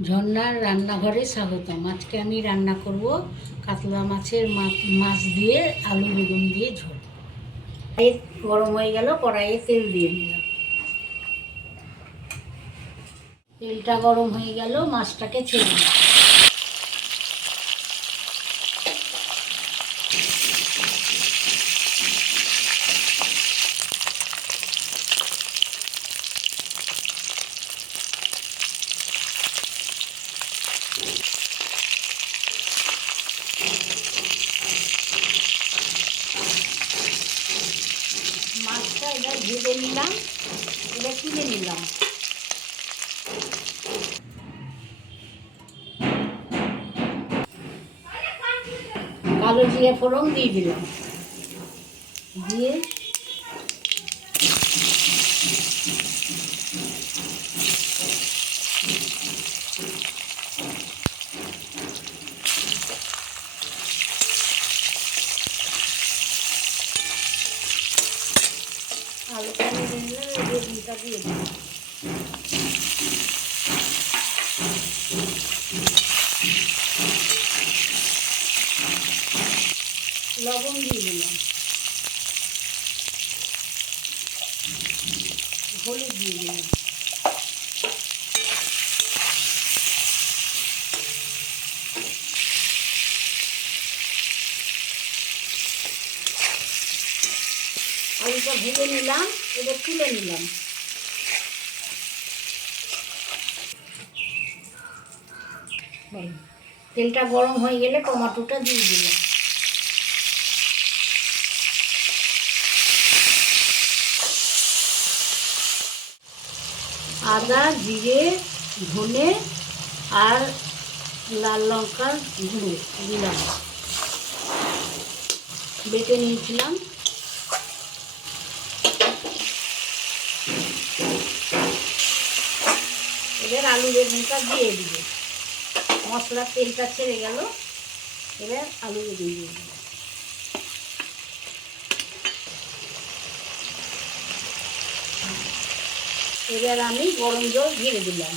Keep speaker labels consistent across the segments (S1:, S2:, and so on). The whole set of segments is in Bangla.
S1: ঝর্ণার রান্নাঘরে স্বাগতম। আজকে আমি রান্না করব কাতলা মাছের মাছ দিয়ে আলু বেগুন দিয়ে ঝোল। গরম হয়ে গেল, কড়াইয়ে তেল দিয়ে নিলাম। তেলটা গরম হয়ে গেল, মাছটাকে ছেড়ে দিলাম মাছটা এবার ভেজে নিলাম এবার তুলে নিলাম। কালো জিরে ফোড়ন দিয়ে দিলাম। দিয়ে আলুটা ভেজে নিলাম এই বেগুনটা দিয়ে দিলাম লবণ দিয়ে দিলাম। হলুদ দিয়ে দিলাম। আলুটা ভেজে নিলাম, এবার তুলে নিলাম। তেলটা গরম হয়ে গেলে টমাটোটা দিয়ে দিলাম। আদা, জিরে, ধনে আর লাল লঙ্কার গুঁড়ো দিলাম। বেটে নিয়েছিলাম। এবার আলু বেগুনটা দিয়ে দিব। মশলার তেলটা ছেড়ে গেল, এবার আলু বেগুন দিয়ে দিব। এবার আমি গরম জল ঢেলে দিলাম।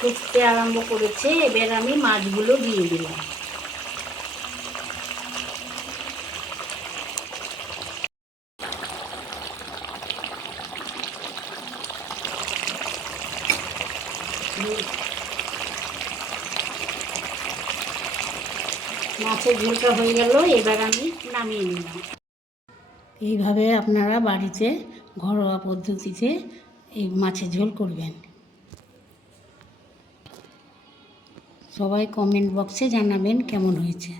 S1: ফুটতে আরম্ভ করেছে, এবার আমি মাছগুলো দিয়ে দিলাম। মাছের ঝোলটা হয়ে গেল, এবার আমি নামিয়ে নিলাম এইভাবে আপনারা বাড়িতে ঘরোয়া পদ্ধতিতে এই মাছের ঝোল করবেন। সবাই কমেন্ট বক্সে জানাবেন কেমন হয়েছে।